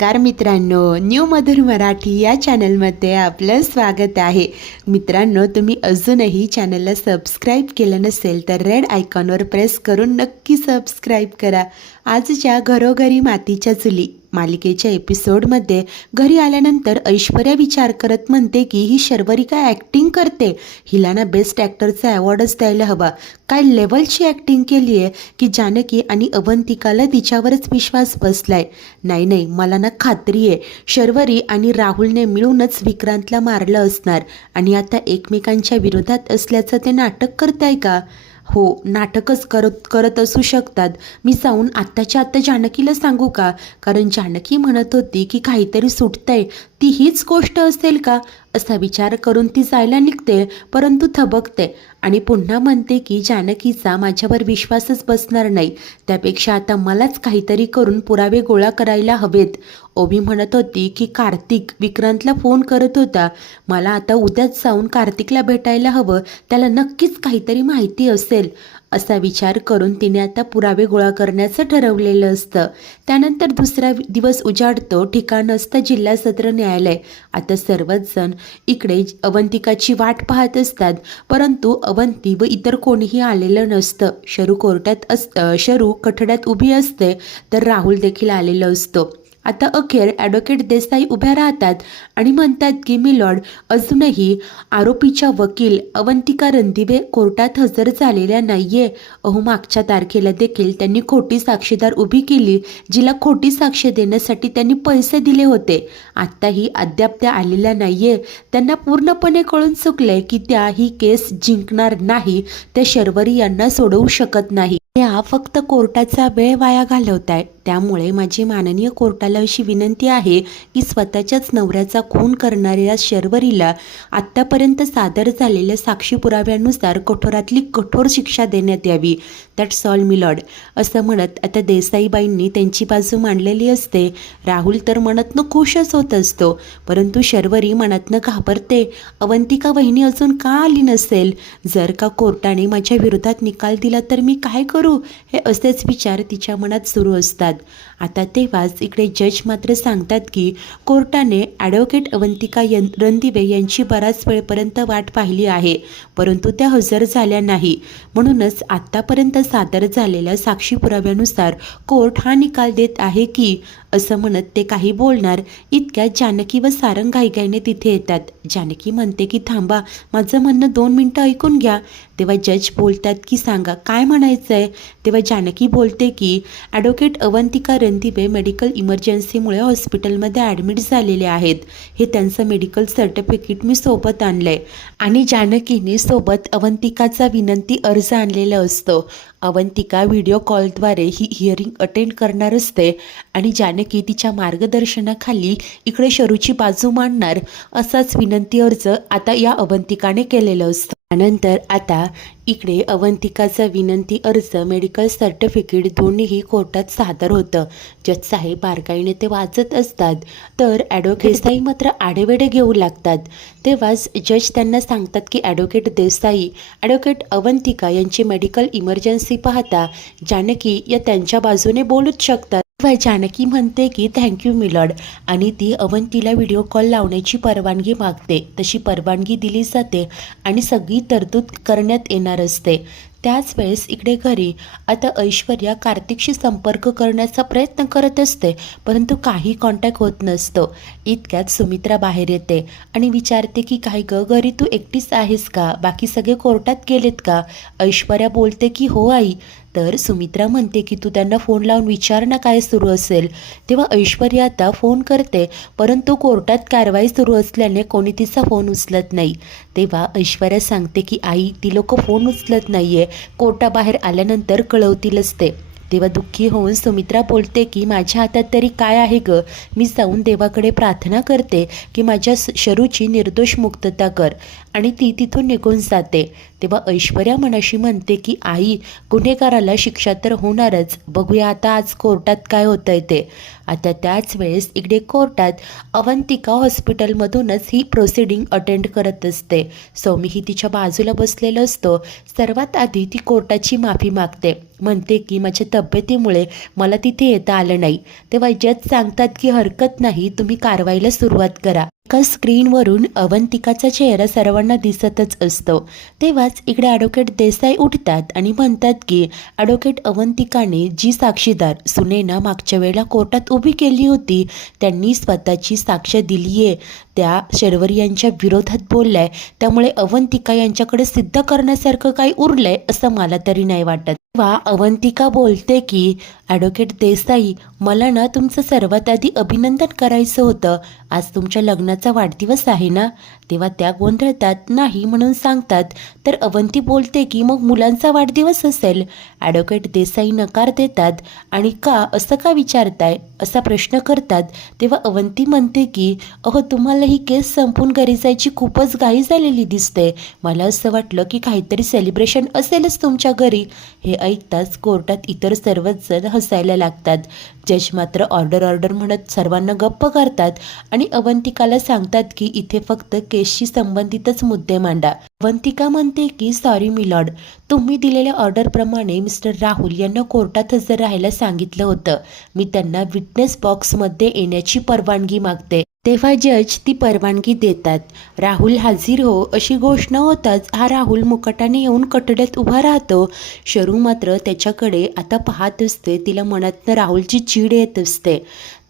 नमस्कार मित्रांनो, न्यू मधुर मराठी या चॅनलमध्ये आपलं स्वागत आहे। मित्रांनो, तुम्ही अजूनही चॅनलला सबस्क्राईब केलं नसेल तर रेड आयकॉनवर प्रेस करून नक्की सबस्क्राईब करा। आजच्या घरोघरी मातीच्या चुली मालिकेच्या एपिसोडमध्ये घरी आल्यानंतर ऐश्वर्या विचार करत म्हणते की ही शर्वरी काय ॲक्टिंग करते, हिला ना बेस्ट ॲक्टरचा अवॉर्डच द्यायला हवा। काय लेवलची ॲक्टिंग केली आहे की जानकी आणि अवंतिकाला तिच्यावरच विश्वास बसलाय। नाही, मला ना खात्री आहे शर्वरी आणि राहुलने मिळूनच विक्रांतला मारलं असणार आणि आता एकमेकांच्या विरोधात असल्याचं ते नाटक करताय का? हो, नाटकच करत असू शकतात। मी जाऊन आत्ताच्या आत्ता जानकीला सांगू का? कारण जानकी म्हणत होती की काहीतरी सुटतंय, ती हीच गोष्ट असेल का? असा विचार करून ती जायला निघते, परंतु थबकते आणि पुन्हा म्हणते की जानकीचा माझ्यावर विश्वासच बसणार नाही, त्यापेक्षा आता मलाच काहीतरी करून पुरावे गोळा करायला हवेत। ओवी म्हणत होती की कार्तिक विक्रांतला फोन करत होता, मला आता उद्याच जाऊन कार्तिकला भेटायला हवं, त्याला नक्कीच काहीतरी माहिती असेल। असा विचार करून तिने आता पुरावे गोळा करण्याचं ठरवलेलं असतं। त्यानंतर दुसरा दिवस उजाडतो, ठिकाण असतं जिल्हा सत्र न्यायालय। आता सर्वच जण इकडे अवंतिकाची वाट पाहत असतात, परंतु अवंती व इतर कोणीही आलेलं नसतं। शरू कठड्यात उभी असते, तर राहुल देखील आलेलं असतो। आता अखेर ॲडव्होकेट देसाई उभ्या राहतात आणि म्हणतात की मिलॉर्ड, अजूनही आरोपीच्या वकील अवंतिका रणदिवे कोर्टात हजर झालेल्या नाहीये। मागच्या तारखेला देखील त्यांनी खोटी साक्षीदार उभी केली, जिला खोटी साक्ष देण्यासाठी त्यांनी पैसे दिले होते। आत्ताही अद्याप त्या आलेल्या नाहीये। त्यांना पूर्णपणे कळून चुकले की त्या ही केस जिंकणार नाही, त्या शर्वरी यांना सोडवू शकत नाही। त्या फक्त कोर्टाचा वेळ वाया घालवताय। त्यामुळे माझी माननीय कोर्टाला अशी विनंती आहे की स्वतःच्याच नवऱ्याचा खून करणाऱ्या शर्वरीला आत्तापर्यंत सादर झालेल्या साक्षी पुराव्यानुसार कठोरातली कठोर शिक्षा देण्यात यावी। दॅट्स ऑल मिलॉर्ड, असं म्हणत आता देसाईबाईंनी त्यांची बाजू मांडलेली असते। राहुल तर मनातनं खुशच होत असतो, परंतु शर्वरी मनातनं घाबरते, अवंतिका वहिनी अजून का आली नसेल? जर का कोर्टाने माझ्या विरोधात निकाल दिला तर मी काय करू? हे असेच विचार तिच्या मनात सुरू असतात। आता तेव्हाच इकडे जज मात्र सांगतात की कोर्टाने ॲडव्होकेट अवंतिका रणदिवे यांची बराच वेळपर्यंत वाट पाहिली आहे, परंतु त्या हजर झाल्या नाही। म्हणूनच आत्तापर्यंत सादर झालेल्या साक्षी पुराव्यानुसार कोर्ट हा निकाल देत आहे की, असं म्हणत ते काही बोलणार इतक्यात जानकी व सारंग घाईघाईने तिथे येतात। जानकी म्हणते की थांबा, माझं म्हणणं 2 मिनिटं ऐकून घ्या। तेव्हा जज बोलतात की सांगा काय म्हणायचं आहे? तेव्हा जानकी बोलते की ॲडव्होकेट अवंतिका रणदिवे मेडिकल इमर्जन्सीमुळे हॉस्पिटलमध्ये ॲडमिट झालेले आहेत, हे त्यांचं मेडिकल सर्टिफिकेट मी सोबत आणलंय। आणि जानकीने सोबत अवंतिकाचा विनंती अर्ज आणलेला असतो। अवंतिका व्हिडिओ कॉलद्वारे ही हिअरिंग अटेंड करणार असते आणि जानकी तिच्या मार्गदर्शनाखाली इकडे शरूची बाजू मांडणार, असाच विनंती अर्ज आता या अवंतिकाने केलेला असतो। त्यानंतर आता इकडे अवंतिकाचा विनंती अर्ज मेडिकल सर्टिफिकेट दोन्हीही कोर्टात सादर होतं। जज साहेब बारकाईने ते वाचत असतात, तर ॲडव्होकेट देसाई मात्र आडेवेडे घेऊ लागतात। तेव्हाच जज त्यांना सांगतात की ॲडव्होकेट देसाई, ॲडव्होकेट अवंतिका यांची मेडिकल इमर्जन्सी पाहता जानकी या त्यांच्या बाजूने बोलूच शकतात। जानकी म्हणते की थँक्यू मिलॉर्ड आणि ती अवंतीला व्हिडिओ कॉल लावण्याची परवानगी मागते। तशी परवानगी दिली जाते आणि सगळी तरतूद करण्यात येणार असते। त्याच वेळेस इकडे घरी आता ऐश्वर्या कार्तिकशी संपर्क करण्याचा प्रयत्न करत असते, परंतु काही कॉन्टॅक्ट होत नसतो। इतक्यात सुमित्रा बाहेर येते आणि विचारते की काय ग, घरी तू एकटीच आहेस का? बाकी सगळे कोर्टात गेलेत का? ऐश्वर्या बोलते की हो आई। तर सुमित्रा म्हणते की तू त्यांना फोन लावून विचार ना काय सुरू असेल। तेव्हा ऐश्वर्या आता फोन करते, परंतु कोर्टात कारवाई सुरू असल्याने कोणी तिचा फोन उचलत नाही। तेव्हा ऐश्वर्या सांगते की आई, ती लोक फोन उचलत नाहीये, कोर्टाबाहेर आल्यानंतर कळवतीलच ते। तेव्हा दुःखी होऊन सुमित्रा बोलते की माझ्या हातात तरी काय आहे ग, मी जाऊन देवाकडे प्रार्थना करते की माझ्या शरूची निर्दोष मुक्तता कर, आणि ती तिथून निघून जाते। तेव्हा ऐश्वर्या मनाशी म्हणते की आई, गुन्हेगाराला शिक्षा तर होणारच, बघूया आता आज कोर्टात काय होतंय ते. आता त्याच वेळेस इकडे कोर्टात अवंतिका हॉस्पिटलमधूनच ही प्रोसिडिंग अटेंड करत असते. सौमीही तिच्या बाजूला बसलेलं असतो. सर्वात आधी ती कोर्टाची माफी मागते, म्हणते की माझ्या तब्येतीमुळे मला तिथे येता आलं नाही. तेव्हा जज सांगतात की हरकत नाही, तुम्ही कारवाईला सुरुवात करा. एका स्क्रीनवरून अवंतिकाचा चेहरा सर्वांना दिसतच असतो. तेव्हाच इकडे ॲडव्होकेट देसाई उठतात आणि म्हणतात की ॲडव्होकेट अवंतिकाने जी साक्षीदार सुनेना मागच्या वेळेला कोर्टात उभी केली होती, त्यांनी स्वतःची साक्ष दिली आहे, त्या शर्वरी यांच्या विरोधात बोललाय, त्यामुळे अवंतिका यांच्याकडे सिद्ध करण्यासारखं काही उरलंय असं मला तरी नाही वाटत. तेव्हा अवंतिका बोलते की ॲडव्होकेट देसाई, मला ना तुमचं सर्वात आधी अभिनंदन करायचं होतं, आज तुमच्या लग्नाचा वाढदिवस आहे ना. तेव्हा त्या गोंधळतात, नाही म्हणून सांगतात. तर अवंती बोलते की मग मुलांचा वाढदिवस असेल. ॲडव्होकेट देसाई नकार देतात आणि का असं का विचारताय असा प्रश्न करतात. तेव्हा अवंती म्हणते की अहो, तुम्हाला ही केस संपून घरी जायची खूपच घाई झालेली दिसते, मला असं वाटलं की काहीतरी सेलिब्रेशन असेलच तुमच्या घरी. हे ऐकताच कोर्टात इतर सर्वच जण हसायला लागतात. जज मात्र ऑर्डर म्हणत सर्वांना गप्प करतात आणि अवंतिकाला सांगतात की इथे फक्त केसशी संबंधितच मुद्दे मांडा. अवंतिका म्हणते की सॉरी मिलॉर्ड, तुम्ही दिलेल्या ऑर्डरप्रमाणे मिस्टर राहुल यांना कोर्टात हजर राहायला सांगितलं होतं. मी त्यांना विटनेस बॉक्समध्ये येण्याची परवानगी मागते. तेव्हा जज ती परवानगी देतात. राहुल हाजीर हो अशी घोषणा होताच हा राहुल मुकाटाने येऊन कटड्यात उभा राहतो. शरू मात्र त्याच्याकडे आता पाहत असते. तिला मनातनं राहुलची चीड येत असते.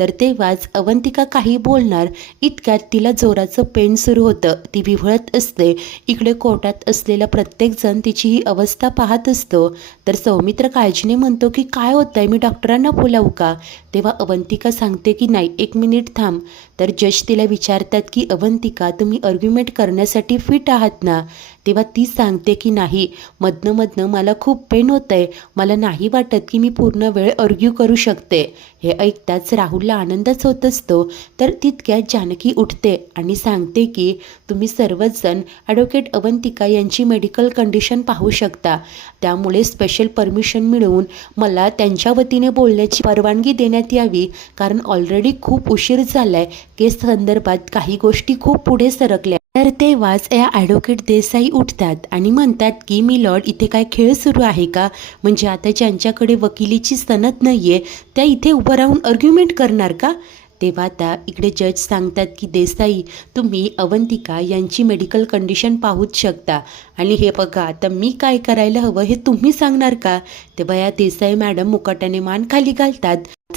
तर तेव्हाच अवंतिका काही बोलणार इतक्यात तिला जोराचं पेन सुरू होतं. ती विव्हळत असते. इकडे कोर्टात असलेला प्रत्येकजण तिची ही अवस्था पाहत असतो. तर सौमित्र काळजीने म्हणतो की काय होतंय, मी डॉक्टरांना बोलावू का. तेव्हा अवंतिका सांगते की नाही, 1 मिनिट थांब. तर जज तिला विचारतात की अवंतिका, तुम्ही आर्ग्युमेंट करण्यासाठी फिट आहात ना. तेव्हा ती सांगते की नाही, मधनं मला खूप पेन होतंय, मला नाही वाटत की मी पूर्ण वेळ आर्ग्यू करू शकते. हे ऐकताच राहुलला आनंदच होत असतो. तर तितक्यात जानकी उठते आणि सांगते की तुम्ही सर्वच जण ॲडव्होकेट अवंतिका यांची मेडिकल कंडिशन पाहू शकता, त्यामुळे स्पेशल परमिशन मिळवून मला त्यांच्या वतीने बोलण्याची परवानगी देण्यात यावी, कारण ऑलरेडी खूप उशीर झालाय. केस संदर्भात काही गोष्टी खूप पुढे सरकल्या. तर तेव्हाच या ॲडव्होकेट देसाई उठतात आणि म्हणतात की मिलॉर्ड, इथे काय खेळ सुरू आहे का. म्हणजे आता ज्यांच्याकडे वकिलीची सनद नाही आहे त्या इथे उभं राहून आर्ग्युमेंट करणार का. तेव्हा आता इकडे जज सांगतात की देसाई, तुम्ही अवंतिका यांची मेडिकल कंडिशन पाहूच शकता आणि हे बघा, आता मी काय करायला हवं हे तुम्ही सांगणार का. तेव्हा या देसाई मॅडम मुकाट्याने मान खाली घालतात.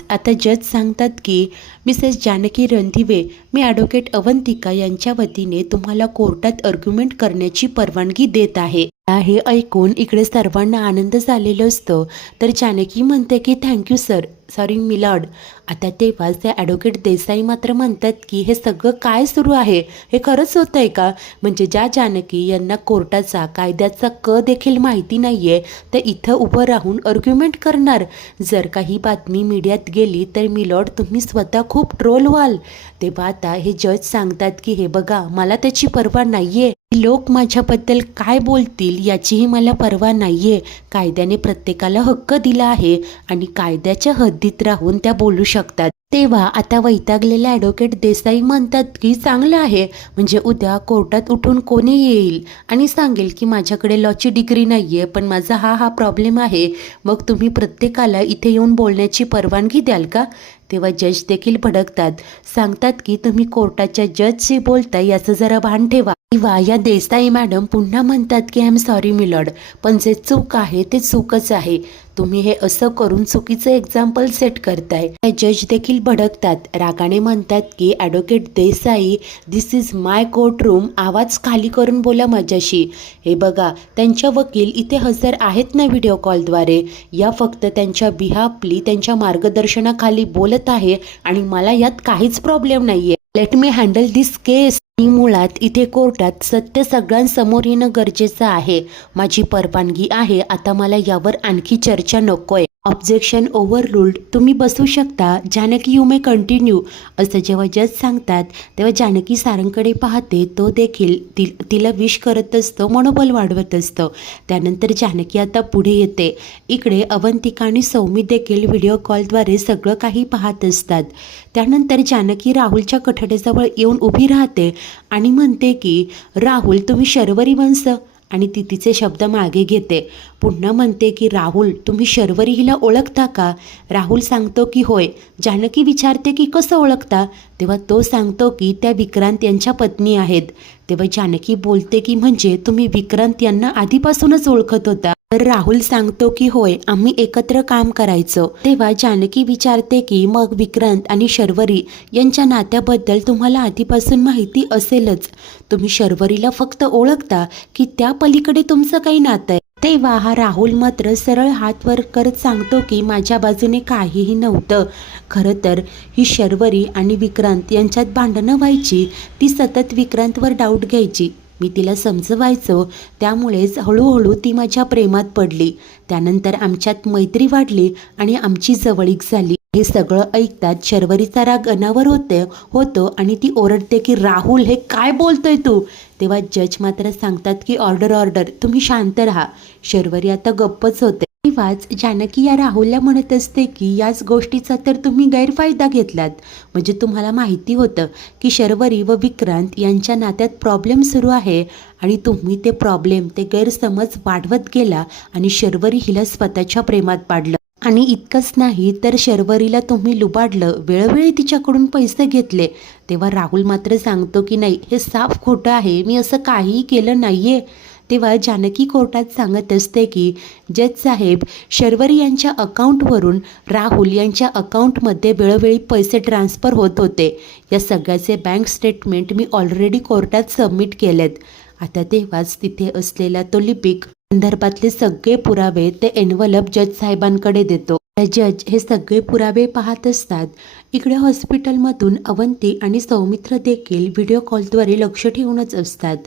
आता जज सांगतात की मिसेस जानकी रणदिवे, मी ॲडव्होकेट अवंतिका यांच्या वतीने तुम्हाला कोर्टात आर्ग्युमेंट करण्याची परवानगी देत आहे. हे ऐकून इकडे सर्वांना आनंद झालेला असतो. तर जानकी म्हणते की थँक्यू सर, सॉरी मिलॉर्ड. आता तेव्हाच त्या ॲडव्होकेट देसाई मात्र म्हणतात की हे सगळं काय सुरू आहे, हे खरंच होतं आहे का. म्हणजे ज्या जानकी यांना कोर्टाचा कायद्याचा क देखील माहिती नाही आहे तर इथं उभं राहून आर्ग्युमेंट करणार. जर काही बातमी मीडियात गेली तर मिलॉर्ड तुम्ही स्वतः खूप ट्रोल व्हाल. तेव्हा आता हे जज सांगतात की हे बघा, मला त्याची पर्वा नाही आहे, लोक माझ्याबद्दल काय बोलतील याचीही मला पर्वा नाही आहे. कायद्याने प्रत्येकाला हक्क दिला आहे आणि कायद्याच्या हद्दीत राहून त्या बोलू शकतात. तेव्हा आता वैतागलेल्या ॲडव्होकेट देसाई म्हणतात की चांगलं आहे, म्हणजे उद्या कोर्टात उठून कोणी येईल आणि सांगेल की माझ्याकडे लॉची डिग्री नाही आहे पण माझा हा प्रॉब्लेम आहे, मग तुम्ही प्रत्येकाला इथे येऊन बोलण्याची परवानगी द्याल का. तेव्हा जज देखील भडकतात. सांगतात की तुम्ही कोर्टाच्या जजशी बोलताय याचं जरा भान ठेवा. तेव्हा या देसाई मॅडम पुन्हा म्हणतात की आय एम सॉरी मिलॉर्ड, पण जे चूक आहे ते चूकच आहे. तुम्ही हे असं करून चुकीचं एक्झाम्पल सेट करताय. जज देखील भडकतात. रागाने म्हणतात की advocate Desai, this is my court room, आवाज खाली करून बोला माझ्याशी. हे बघा, त्यांच्या वकील इथे हजर आहेत ना व्हिडिओ कॉलद्वारे, या फक्त त्यांच्या बिहाफली त्यांच्या मार्गदर्शनाखाली बोलत आहे आणि मला यात काहीच प्रॉब्लेम नाहीये. लेट मी हँडल दिस केस. मुळात इथे कोर्टात सत्य सगळ्यांसमोर येणं गरजेचं आहे. माझी परवानगी आहे, आता मला यावर आणखी चर्चा नकोय. ऑब्जेक्शन ओव्हररूल्ड, तुम्ही बसू शकता. Janaki you may continue. असं जेव्हा जज सांगतात तेव्हा जानकी सारंगकडे पाहते. तो देखील तिला विश करत असतो, मनोबल वाढवत असतो. त्यानंतर जानकी आता पुढे येते. इकडे अवंतिका आणि सौमी देखील व्हिडिओ कॉलद्वारे सगळं काही पाहत असतात. त्यानंतर जानकी राहुलच्या कठड्याजवळ येऊन उभी राहते आणि म्हणते की राहुल, तुम्ही शर्वरी वंश, आणि ती तिचे शब्द मागे घेते. पुन्हा म्हणते की राहुल, तुम्ही शर्वरी हिला ओळखता का? राहुल सांगतो की होय. जानकी विचारते की कसं ओळखता? तेव्हा तो सांगतो की त्या विक्रांत यांच्या पत्नी आहेत. तेव्हा जानकी बोलते की म्हणजे तुम्ही विक्रांत यांना आधीपासूनच ओळखत होता? तर राहुल सांगतो की होय, आम्ही एकत्र काम करायचो. तेव्हा जानकी विचारते की मग विक्रांत आणि शर्वरी यांच्या नात्याबद्दल तुम्हाला आधीपासून माहिती असेलच. तुम्ही शर्वरीला फक्त ओळखता की त्या पलीकडे तुमचं काही नातं आहे? तेव्हा हा राहुल मात्र सरळ हात वर करत सांगतो की माझ्या बाजूने काहीही नव्हतं. खरं तर ही शर्वरी आणि विक्रांत यांच्यात भांडणं व्हायची. ती सतत विक्रांतवर डाऊट घ्यायची. मी तिला समजवायचो, त्यामुळेच हळूहळू ती माझ्या प्रेमात पडली. त्यानंतर आमच्यात मैत्री वाढली आणि आमची जवळीक झाली. हे सगळं ऐकतात शर्वरीचा राग अनावर होतो आणि ती ओरडते की राहुल, हे काय बोलतोय तू? तेव्हा जज मात्र सांगतात की ऑर्डर ऑर्डर, तुम्ही शांत राहा. शर्वरी आता गप्पच होते. तेव्हाच जानकी या राहुलला म्हणत असते की याच गोष्टीचा तर तुम्ही गैरफायदा घेतलात. म्हणजे तुम्हाला माहिती होतं की शर्वरी व विक्रांत यांच्या नात्यात प्रॉब्लेम सुरू आहे आणि तुम्ही ते गैरसमज वाढवत गेला आणि शर्वरी हिला स्वतःच्या प्रेमात पाडलं. आणि इतकंच नाही तर शर्वरीला तुम्ही लुबाडलं, वेळोवेळी तिच्याकडून पैसे घेतले. तेव्हा राहुल मात्र सांगतो की नाही, हे साफ खोटं आहे, मी असं काहीही केलं नाहीये. तेव्हा जानकी कोर्टात सांगत असते की जज साहेब, शर्वरी यांच्या अकाउंटवरून राहुल यांच्या अकाउंटमध्ये वेळोवेळी पैसे ट्रान्सफर होत होते. या सगळ्याचे बँक स्टेटमेंट मी ऑलरेडी कोर्टात सबमिट केलेत. आता तेव्हाच तिथे असलेला तो लिपिक संदर्भातले सगळे पुरावे ते एन्व्हलप जज साहेबांकडे देतो. जज हे सगळे पुरावे पाहत असतात. इकडे हॉस्पिटलमधून अवंती आणि सौमित्र देखील व्हिडिओ कॉलद्वारे लक्ष ठेवूनच असतात.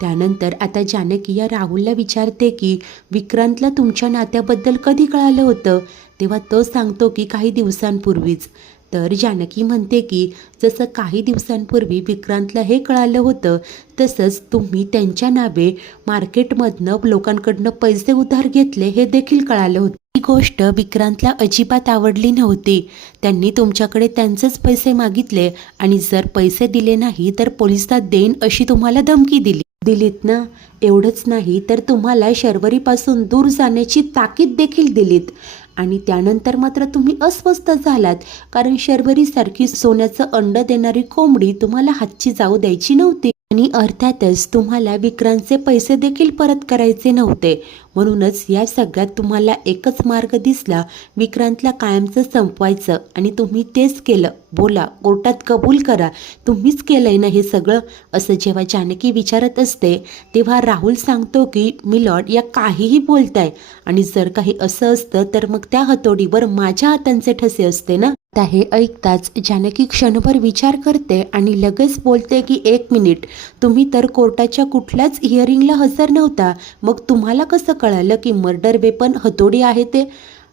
त्यानंतर आता जानकी या राहुलला विचारते की विक्रांतला तुमच्या नात्याबद्दल कधी कळालं होतं? तेव्हा तो सांगतो की काही दिवसांपूर्वीच. तर जानकी म्हणते की जसं काही दिवसांपूर्वी विक्रांतला हे कळालं होतं, तसंच तुम्ही त्यांच्या नावे मार्केटमधनं लोकांकडनं पैसे उधार घेतले हे देखील कळालं होतं. ही गोष्ट विक्रांतला अजिबात आवडली नव्हती. त्यांनी तुमच्याकडे त्यांचेच पैसे मागितले आणि जर पैसे दिले नाही तर पोलिसात देईन अशी तुम्हाला धमकी दिलीत ना. एवढंच नाही तर तुम्हाला शर्वरीपासून दूर जाण्याची ताकीद देखील दिलीत. आणि त्यानंतर मात्र तुम्ही अस्वस्थ झालात, कारण शर्वरीसारखी सोन्याचं अंड देणारी कोंबडी तुम्हाला हातची जाऊ द्यायची नव्हती. आणि अर्थातच तुम्हाला विक्रांतचे पैसे देखील परत करायचे नव्हते. म्हणूनच या सगळ्यात तुम्हाला एकच मार्ग दिसला, विक्रांतला कायमचं संपवायचं. आणि तुम्ही तेच केलं. बोला, कोर्टात कबूल करा, तुम्हीच केलंय ना हे सगळं? असं जेव्हा जानकी विचारत असते तेव्हा राहुल सांगतो की मिलॉर्ड, या काहीही बोलताय. आणि जर काही असं असतं तर मग त्या हतोडीवर माझ्या हातांचे ठसे असते ना. आता हे ऐकताच जानकी क्षणभर विचार करते आणि लगेच बोलते की 1 मिनिट, तुम्ही तर कोर्टाच्या कुठल्याच हिअरिंगला हजर नव्हता. मग तुम्हाला कसं कळालं की मर्डर वेपन हतोडी आहे ते?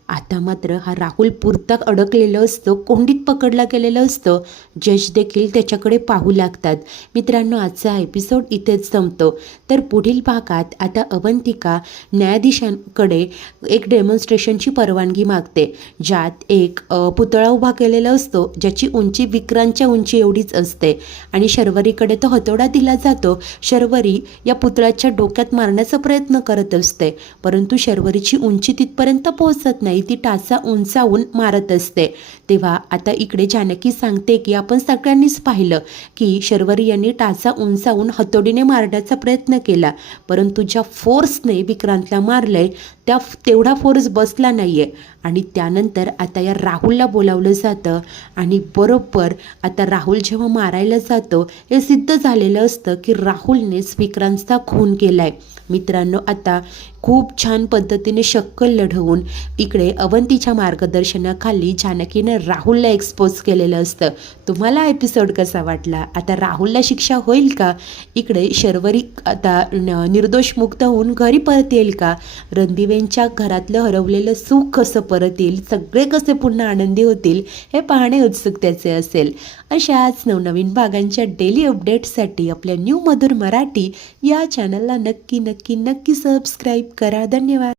आता मात्र हा राहुल पुरता अडकलेला असतो, कोंडीत पकडला गेलेला असतो. जज देखील त्याच्याकडे पाहू लागतात. मित्रांनो, आजचा एपिसोड इथेच संपतो. तर पुढील भागात आता अवंतिका न्यायाधीशांकडे एक डेमॉन्स्ट्रेशनची परवानगी मागते, ज्यात एक पुतळा उभा केलेला असतो, ज्याची उंची विक्रांतच्या उंची एवढीच असते. आणि शर्वरीकडे तो हतोडा दिला जातो. शर्वरी या पुतळ्याच्या डोक्यात मारण्याचा प्रयत्न करत असते, परंतु शर्वरीची उंची तिथपर्यंत पोहोचत नाही. ती टाचा उंचावून मारत असते. तेव्हा आता इकडे जानकी सांगते की आपण सगळ्यांनीच पाहिलं की शर्वरी यांनी टाचा उंचावून हतोडीने मारण्याचा प्रयत्न केला, परंतु ज्या फोर्सने विक्रांतला मारलंय तेवढा फोर्स बसला नाहीये. आणि त्यानंतर आता या राहुलला बोलावलं जातं आणि बरोबर आता राहुल जेव्हा मारायला जातो हे सिद्ध झालेलं असतं की राहुलनेच विक्रांतचा खून केलाय. मित्रांनो, आता खूप छान पद्धतीने शक्कल लढवून इकडे अवंतीच्या मार्गदर्शनाखाली जानकीने रणबीरने राहुलला एक्सपोज केलेलं असतं. तुम्हाला एपिसोड कसा वाटला? आता राहुलला शिक्षा होईल का? इकडे शर्वरी आता निर्दोष मुक्त होऊन घरी परत येईल का? रणदिवेंच्या घरातलं हरवलेलं सुख कसं परत येईल? सगळे कसे पुन्हा आनंदी होतील? हे पाहणे उत्सुकतेचे असेल. अशाच नवनवीन भागांच्या डेली अपडेट्ससाठी आपल्या न्यू मधुर मराठी या चॅनलला नक्की सबस्क्राईब करा. धन्यवाद.